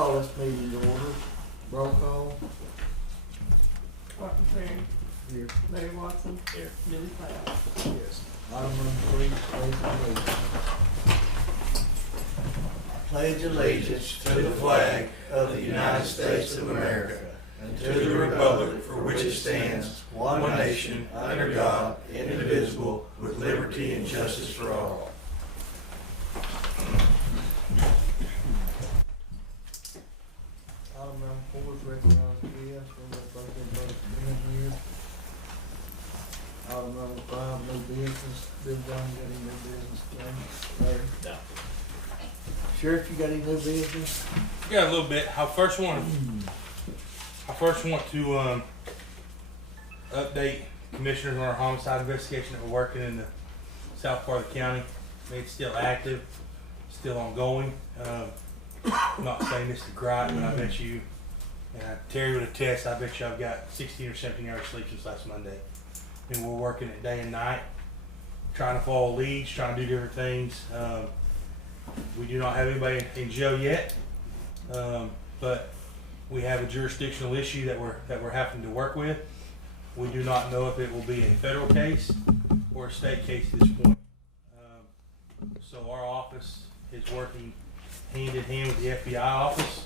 call this meeting to order. Roll call. Martin Perry, Here. Larry Watson, Here. Billy Cloud. Yes. Item number 3, pledge allegiance. Pledge allegiance to the flag of the United States of America and to the republic for which it stands, one nation, under God, indivisible, with liberty and justice for all. Item number 4 is recognized yes from the birthday here. Item number 5, new business. Bill John, got any new business? James? Larry? No. Sheriff, you got any new business? Yeah, a little bit. I first want to update commissioners on our homicide investigation that we're working in the south part of the county. I mean, it's still active, still ongoing. I'm not saying this to gripe, but I bet you, and Terry would attest, I bet you I've got 16 or 17 hours sleep since last Monday. And we're working it day and night, trying to follow leads, trying to do different things. We do not have anybody in jail yet, but we have a jurisdictional issue that we're having to work with. We do not know if it will be a federal case or a state case at this point. So our office is working hand in hand with the FBI office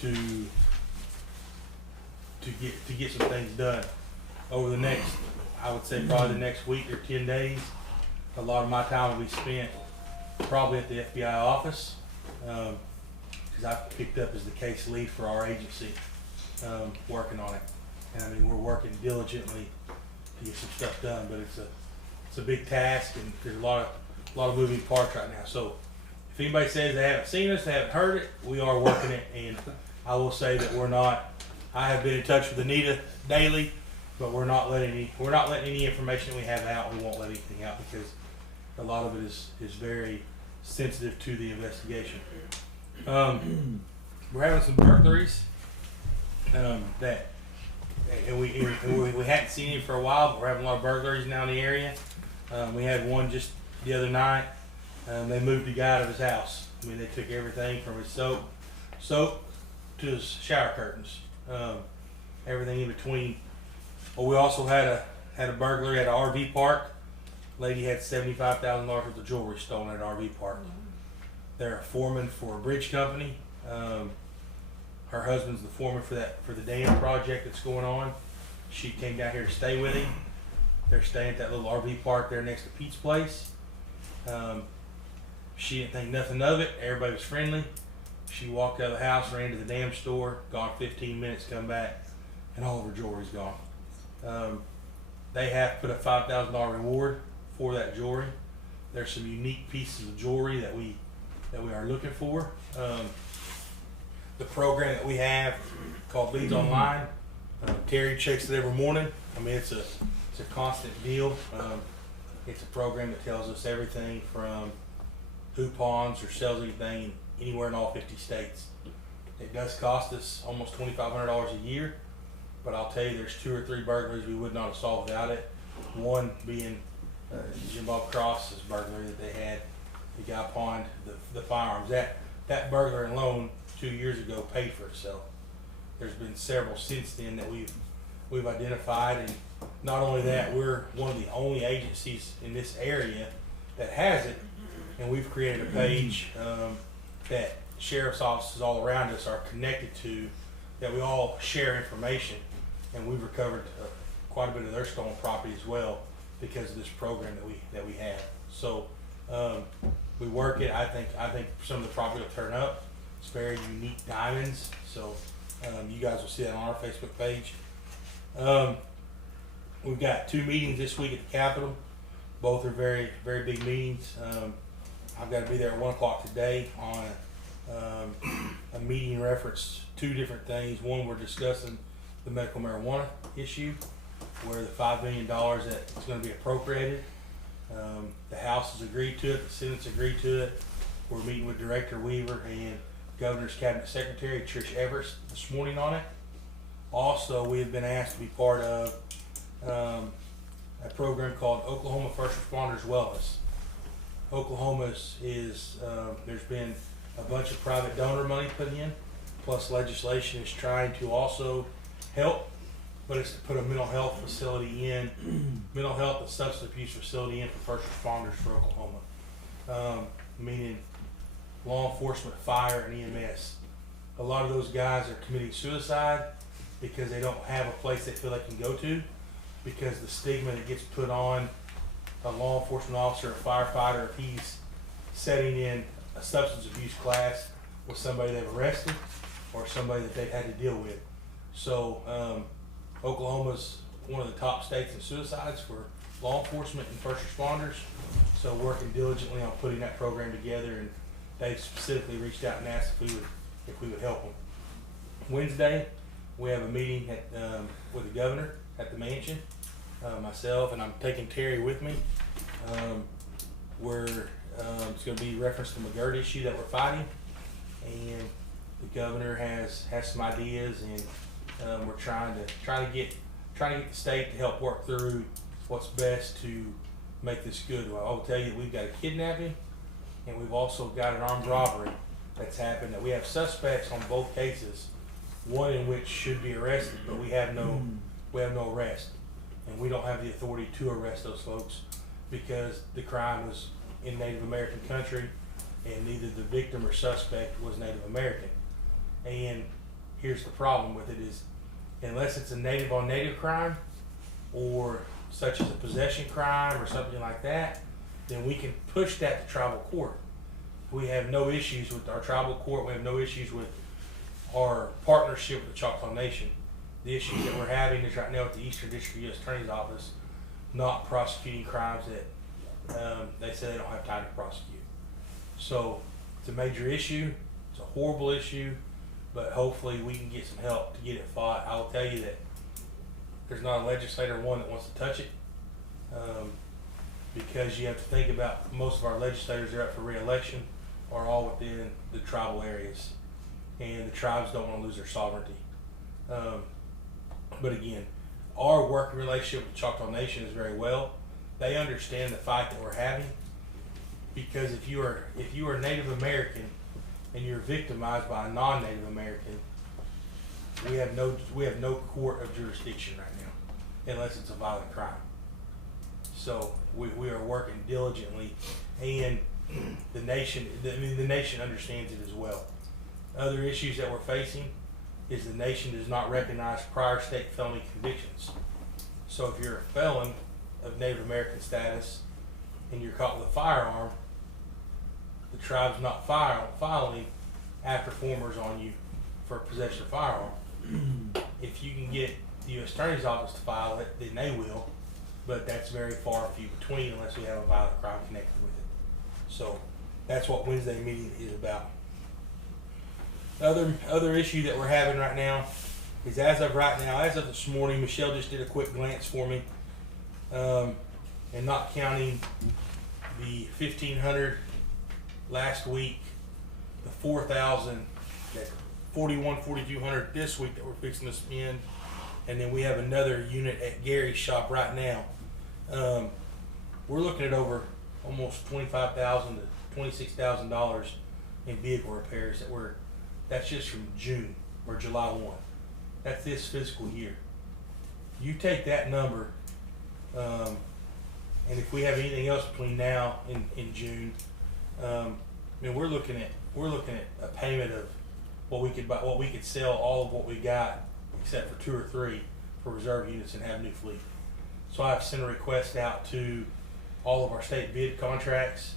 to get some things done over the next, I would say probably the next week or 10 days. A lot of my time will be spent probably at the FBI office because I've picked up as the case lead for our agency, working on it. And I mean, we're working diligently to get some stuff done, but it's a big task and there's a lot of moving parts right now. So if anybody says they haven't seen us, they haven't heard it, we are working it. And I will say that I have been in touch with Anita daily, but we're not letting any information that we have out. We won't let anything out because a lot of it is very sensitive to the investigation. We're having some burglaries that, and we hadn't seen any for a while, but we're having a lot of burglaries now in the area. We had one just the other night. They moved the guy out of his house. I mean, they took everything from his soap to his shower curtains, everything in between. Well, we also had a burglary at an RV park. Lady had $75,000 worth of jewelry stolen at an RV park. They're a foreman for a bridge company. Her husband's the foreman for the dam project that's going on. She came down here to stay with him. They're staying at that little RV park there next to Pete's place. She didn't think nothing of it. Everybody was friendly. She walked out of the house, ran to the damn store, gone 15 minutes, come back, and all of her jewelry's gone. They have put a $5,000 reward for that jewelry. There's some unique pieces of jewelry that we are looking for. The program that we have called Leads Online, Terry checks it every morning. I mean, it's a constant deal. It's a program that tells us everything from who pawns or sells anything anywhere in all 50 states. It does cost us almost $2,500 a year, but I'll tell you there's 2 or 3 burglaries we would not have solved without it. One being Jim Bob Cross's burglary that they had. The guy pawned the firearms. That burglary alone 2 years ago paid for itself. There's been several since then that we've identified, and not only that, we're one of the only agencies in this area that has it, and we've created a page that sheriff's offices all around us are connected to, that we all share information, and we've recovered quite a bit of their stolen property as well because of this program that we have. So we work it. I think some of the property will turn up. It's very unique diamonds, so you guys will see that on our Facebook page. We've got 2 meetings this week at the Capitol. Both are very, very big meetings. I've got to be there at 1 o'clock today on a meeting reference 2 different things. One, we're discussing the medical marijuana issue, where the $5 million that is going to be appropriated. The House has agreed to it. The Senate's agreed to it. We're meeting with Director Weaver and Governor's Cabinet Secretary Trish Everett this morning on it. Also, we have been asked to be part of a program called Oklahoma First Responders Wellness. Oklahoma is there's been a bunch of private donor money put in, plus legislation is trying to also help, but it's to put a mental health facility in, mental health and substance abuse facility in for first responders for Oklahoma. Meaning law enforcement, fire, and EMS. A lot of those guys are committing suicide because they don't have a place they feel they can go to, because the stigma that gets put on a law enforcement officer, a firefighter, if he's setting in a substance abuse class with somebody they've arrested or somebody that they've had to deal with. So Oklahoma's one of the top states in suicides for law enforcement and first responders. So working diligently on putting that program together, and they specifically reached out and asked if we would help them. Wednesday, we have a meeting at, with the governor at the mansion, myself, and I'm taking Terry with me. It's going to be reference to the McGirt issue that we're fighting, and the governor has some ideas, and we're trying to get the state to help work through what's best to make this good. Well, I'll tell you, we've got a kidnapping, and we've also got an armed robbery that's happened. That we have suspects on both cases, one in which should be arrested, but we have no arrest, and we don't have the authority to arrest those folks because the crime was in Native American country, and neither the victim or suspect was Native American. And here's the problem with it is, unless it's a native on native crime, or such as a possession crime or something like that, then we can push that to tribal court. We have no issues with our tribal court. We have no issues with our partnership with the Choctaw Nation. The issues that we're having is right now at the Eastern District U.S. Attorney's Office, not prosecuting crimes that they say they don't have time to prosecute. So it's a major issue. It's a horrible issue, but hopefully we can get some help to get it fought. I will tell you that there's not a legislator one that wants to touch it, because you have to think about most of our legislators that are up for re-election are all within the tribal areas, and the tribes don't want to lose their sovereignty. But again, our working relationship with the Choctaw Nation is very well. They understand the fight that we're having, because if you are Native American and you're victimized by a non-Native American, we have no court of jurisdiction right now, unless it's a violent crime. So we are working diligently, and the nation understands it as well. Other issues that we're facing is the nation does not recognize prior state felony convictions. So if you're a felon of Native American status and you're caught with a firearm, the tribe's not filing after formers on you for possession of a firearm. If you can get the U.S. Attorney's Office to file it, then they will, but that's very far and few between unless we have a violent crime connected with it. So that's what Wednesday meeting is about. Other issue that we're having right now is, as of this morning, Michelle just did a quick glance for me, and not counting the 1,500 last week, the 4,000, that 4,200 this week that we're fixing to spend, and then we have another unit at Gary's shop right now. We're looking at over almost $25,000 to $26,000 in vehicle repairs that's just from June or July 1. That's this fiscal year. You take that number, and if we have anything else between now and in June, we're looking at a payment of what we could sell all of what we got, except for 2 or 3 for reserve units, and have a new fleet. So I've sent a request out to all of our state bid contracts,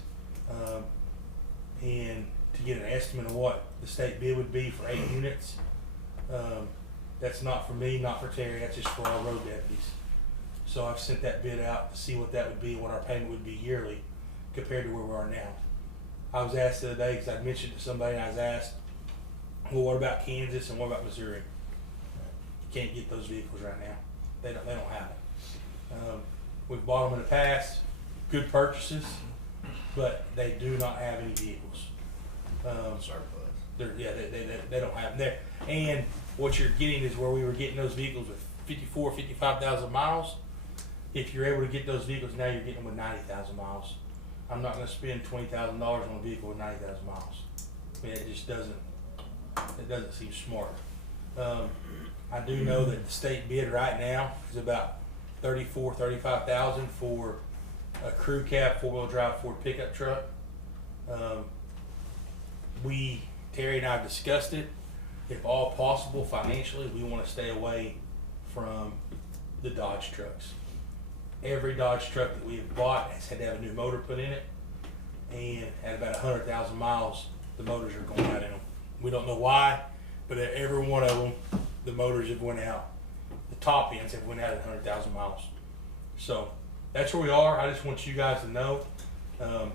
and to get an estimate of what the state bid would be for 8 units. That's not for me, not for Terry, that's just for our road deputies. So I've sent that bid out to see what that would be, what our payment would be yearly compared to where we are now. I was asked the other day, because I'd mentioned to somebody, and I was asked, well, what about Kansas and what about Missouri? You can't get those vehicles right now. They don't have them. We've bought them in the past, good purchases, but they do not have any vehicles. They don't have them there. And what you're getting is where we were getting those vehicles with 55,000 miles. If you're able to get those vehicles now, you're getting them with 90,000 miles. I'm not going to spend $20,000 on a vehicle with 90,000 miles. I mean, it doesn't seem smart. I do know that the state bid right now is about $35,000 for a crew cab 4-wheel drive Ford pickup truck. Terry and I discussed it. If all possible financially, we want to stay away from the Dodge trucks. Every Dodge truck that we have bought has had to have a new motor put in it, and at about 100,000 miles, the motors are going out in them. We don't know why, but at every one of them, the motors have went out. The top ends have went out at 100,000 miles. So that's where we are. I just want you guys to know. I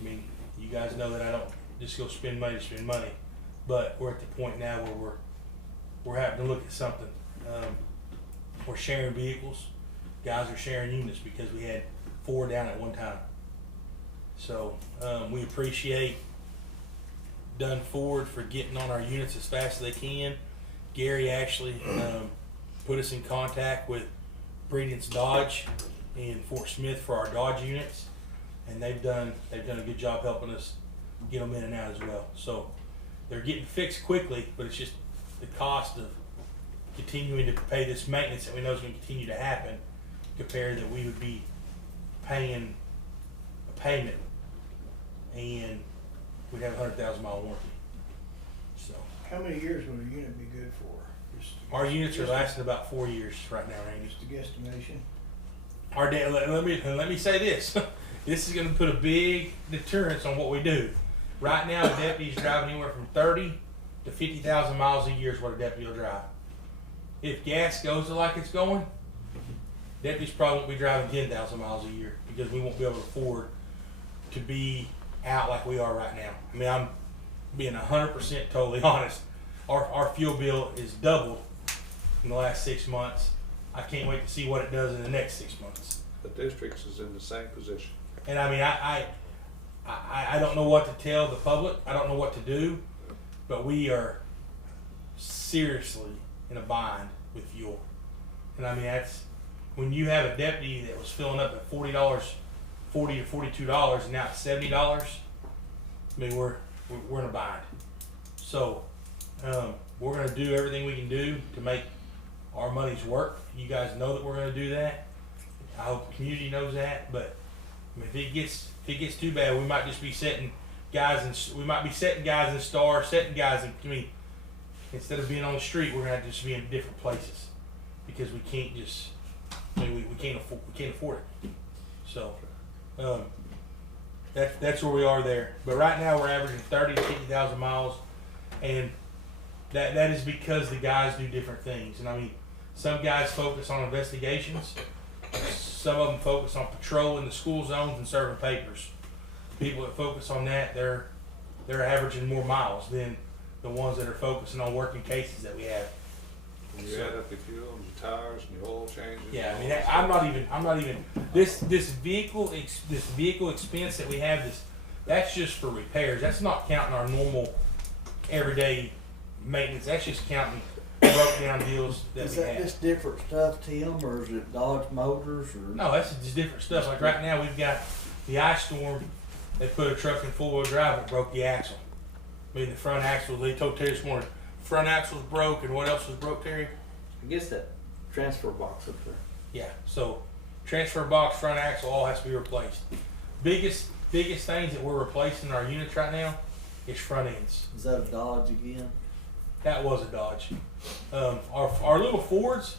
mean, you guys know that I don't just go spend money to spend money, but we're at the point now where we're having to look at something. We're sharing vehicles. Guys are sharing units because we had 4 down at one time. So we appreciate Dunn Ford for getting on our units as fast as they can. Gary actually put us in contact with Breedence Dodge in Fort Smith for our Dodge units, and they've done a good job helping us get them in and out as well. So they're getting fixed quickly, but it's just the cost of continuing to pay this maintenance that we know is going to continue to happen, compared that we would be paying a payment and we'd have a 100,000 mile warranty. So How many years would a unit be good for? our units are lasting about 4 years right now, Randy. Just a guesstimation. Let me say this. This is going to put a big deterrence on what we do. Right now, the deputies drive anywhere from 30 to 50,000 miles a year is what a deputy will drive. If gas goes like it's going, deputies probably won't be driving 10,000 miles a year because we won't be able to afford to be out like we are right now. I mean, I'm being 100% totally honest. Our fuel bill is doubled in the last 6 months. I can't wait to see what it does in the next 6 months. The district is in the same position. And I mean, I don't know what to tell the public. I don't know what to do, but we are seriously in a bind with fuel. And I mean, that's when you have a deputy that was filling up at $40 to $42, and now it's $70. I mean, we're in a bind. So we're going to do everything we can do to make our monies work. You guys know that we're going to do that. I hope the community knows that. But I mean, if it gets too bad, we might just be setting guys in stars, setting guys in. I mean, instead of being on the street, we're going to have to just be in different places because we can't just. I mean, we can't afford it. So that's where we are there. But right now we're averaging 30 to 50,000 miles, and that is because the guys do different things. And I mean, some guys focus on investigations. Some of them focus on patrolling the school zones and serving papers. People that focus on that, they're averaging more miles than the ones that are focusing on working cases that we have. When you add up the fuel and the tires and the oil changes. Yeah, I mean, I'm not even. This vehicle expense that we have, that's just for repairs. That's not counting our normal, everyday maintenance. That's just counting broke down deals that Is we that have. just different stuff, Tim, or is it Dodge Motors, or? No, that's just different stuff. Like right now, we've got the ice storm. They put a truck in 4-wheel drive and broke the axle. I mean, the front axle. They told Terry this morning, front axle's broke, and what else was broke, Terry? I guess that transfer box up there. Yeah. So, transfer box, front axle, all has to be replaced. Biggest things that we're replacing in our units right now is front ends. Is that a Dodge again? That was a Dodge. Our little Fords,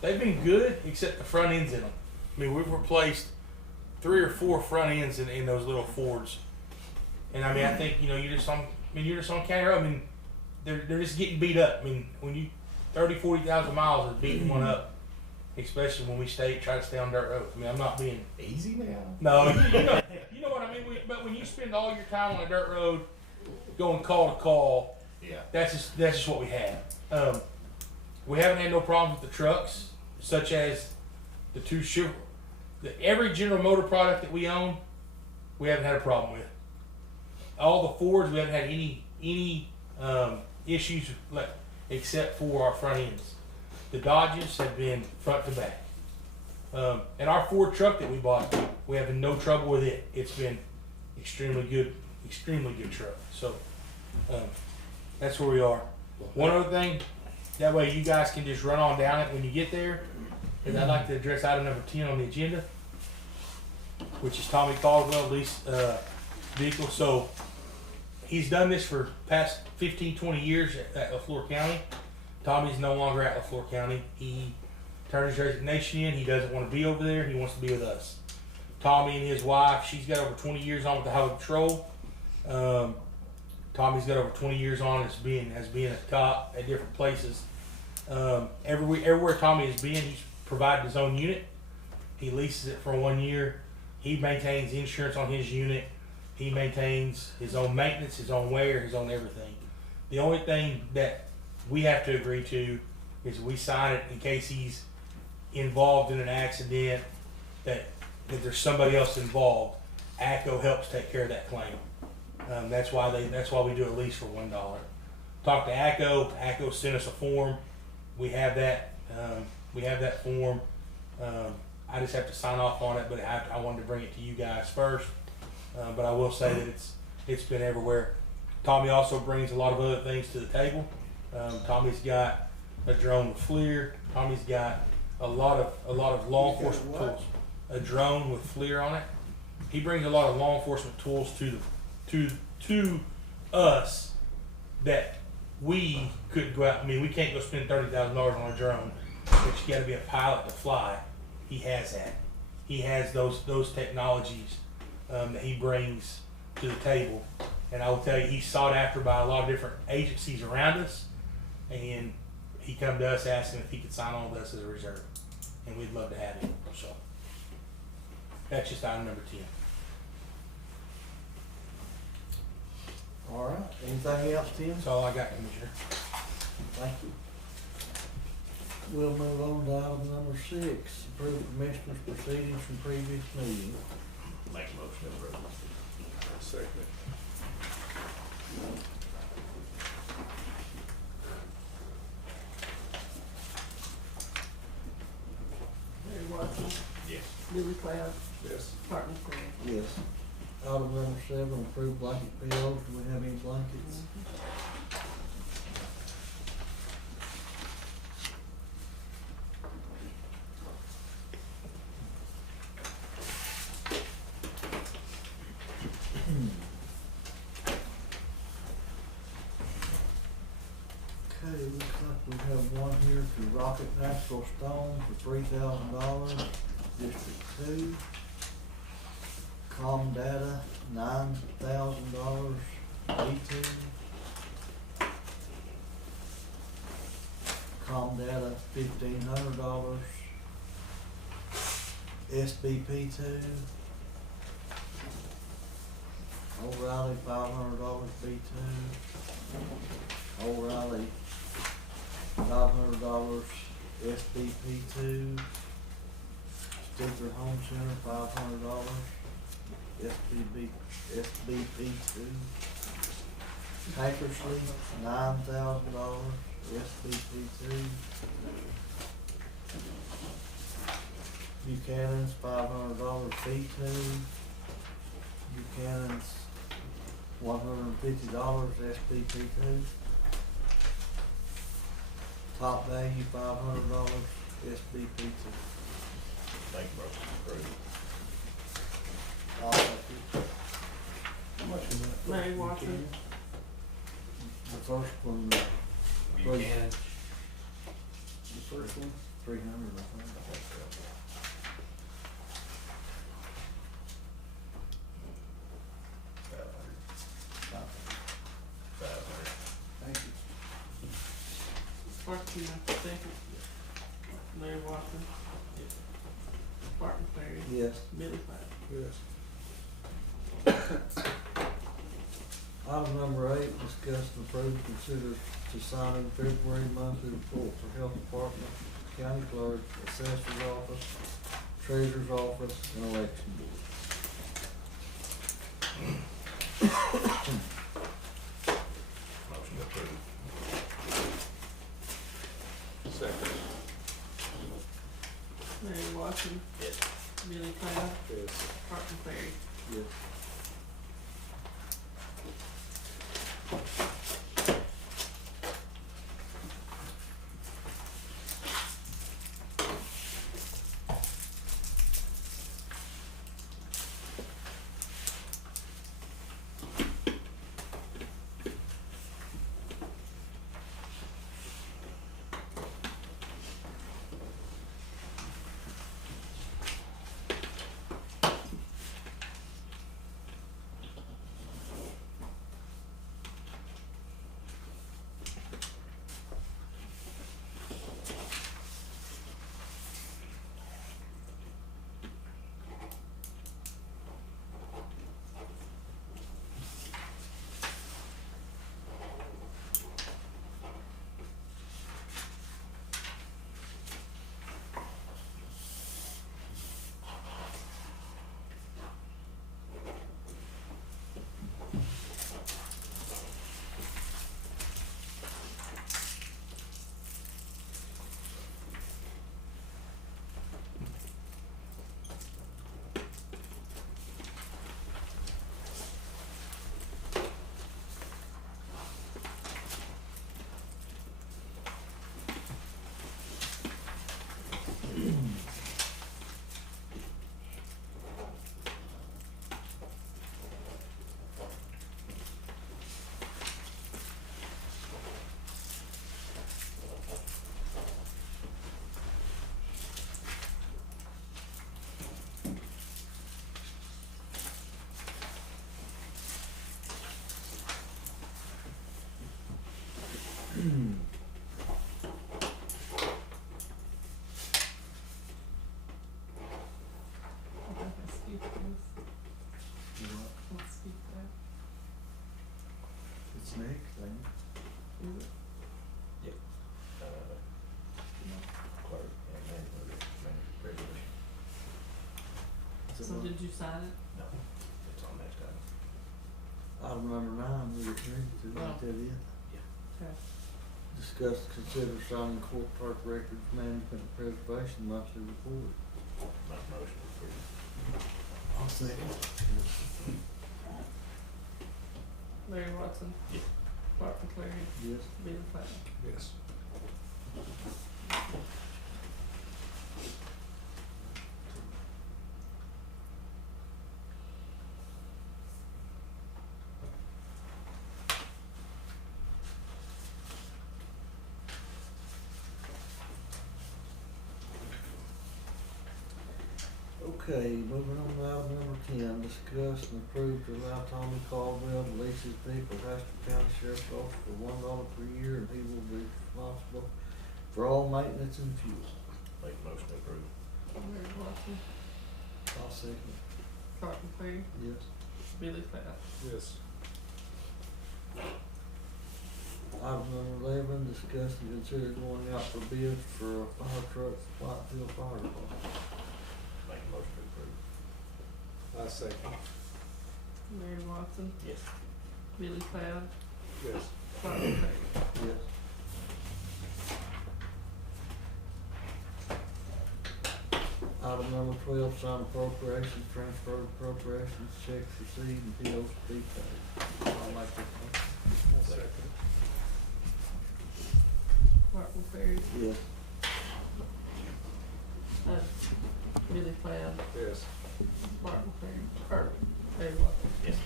they've been good except the front ends in them. I mean, we've replaced 3 or 4 front ends in those little Fords. And I mean, I think, you're just on county road. I mean, they're just getting beat up. I mean, when you 40,000 miles is beating one up, especially when we try to stay on dirt roads. I mean, I'm not being Easy now. no, you know what I mean. But when you spend all your time on a dirt road, going call to call, Yeah. that's just what we have. We haven't had no problems with the trucks, such as the 2 Chevrolet. Every General Motor product that we own, we haven't had a problem with. All the Fords, we haven't had any issues except for our front ends. The Dodges have been front to back. And our Ford truck that we bought, we have no trouble with it. It's been extremely good truck. So That's where we are. One other thing, that way you guys can just run on down it when you get there, is I'd like to address item number 10 on the agenda, which is Tommy Caldwell lease vehicle. So he's done this for past 15, 20 years at LaFleur County. Tommy's no longer at LaFleur County. He turned his resignation in. He doesn't want to be over there. He wants to be with us. Tommy and his wife, she's got over 20 years on with the Highway Patrol. Tommy's got over 20 years on as being a cop at different places. Everywhere Tommy has been, he's provided his own unit. He leases it for 1 year. He maintains insurance on his unit. He maintains his own maintenance, his own wear, his own everything. The only thing that we have to agree to is we sign it in case he's involved in an accident, that there's somebody else involved. ACO helps take care of that claim. That's why we do a lease for $1. Talk to ACO. ACO sent us a form. We have that. We have that form. I just have to sign off on it, but I wanted to bring it to you guys first. But I will say that it's been everywhere. Tommy also brings a lot of other things to the table. Tommy's got a drone with FLIR. Tommy's got a lot of law enforcement tools. A drone with FLIR on it. He brings a lot of law enforcement tools to us that we couldn't go out. I mean, we can't go spend $30,000 on a drone, but you got to be a pilot to fly. He has that. He has those technologies that he brings to the table, and I will tell you, he's sought after by a lot of different agencies around us, and he come to us asking if he could sign on with us as a reserve, and we'd love to have him. So that's just item number 10. All right, anything else, Tim? That's all I got, Commissioner. Thank you. We'll move on to item number 6, approve commissioners' proceedings from previous meeting. Make a motion to approve. Second. Larry Watson, Yes. Billy Cloud, Yes. Martin Green. Yes. Item number 7, approve blanket bills. Do we have any blankets? Okay, looks like we have one here to Rocket Natural Stone for $3,000, District 2. Com Data, $9,000, B2. Com Data, $1,500, SBP2. O'Reilly, $500, B2. O'Reilly, $500, SBP2. Stigler Home Center, $500, SBP2. Hakersley, $9,000, SBP2. Buchanan's, $500, B2. Buchanan's, $150, SBP2. Top Value, $500, SBP2. Make a motion to approve. I'll second. How much is that? Larry Watson. The first one, Buchanan. the first one, 300, I think. Thank you. Martin, second. Larry Watson. Martin Perry. Yes. Billy Cloud. Yes. Item number 8, discuss and approve, consider to sign in February monthly report for Health Department, County Clerk, Assessor's Office, Treasurer's Office, and Election Board. Motion to approve. Second. Larry Watson. Yes. Billy Cloud. Yes. Martin Perry. Yes. Did you sign it? No, it's on next time. Item number 9, we agreed to, is that it? Okay. Discuss, consider signing court clerk records management and preservation monthly report. Make motion to approve. I'll second. Larry Watson. Yes. Bart McCleary. Yes. Billy Clay. Yes. Okay, moving on to item number 10, discuss and approve to allow Tommy Caldwell to lease his vehicle at Haskell County Sheriff's Office for $1 per year, and he will be responsible for all maintenance and fuel. Make motion to approve. Larry Watson. I'll second. Bart McCleary. Yes. Billy Clay. Yes. Item number 11, discuss and consider going out for bids for a fire truck for Whitefield Fire Department. Make motion to approve. I second. Larry Watson. Yes. Billy Clay. Yes. Bart McCleary. Yes. Item number 12, sign appropriations, transfer appropriations, checks received, and bills to be paid. I'll make that motion. I second. Bart McCleary. Yes. Billy Clay. Yes. Bart McCleary. Or Larry Watson. Yes.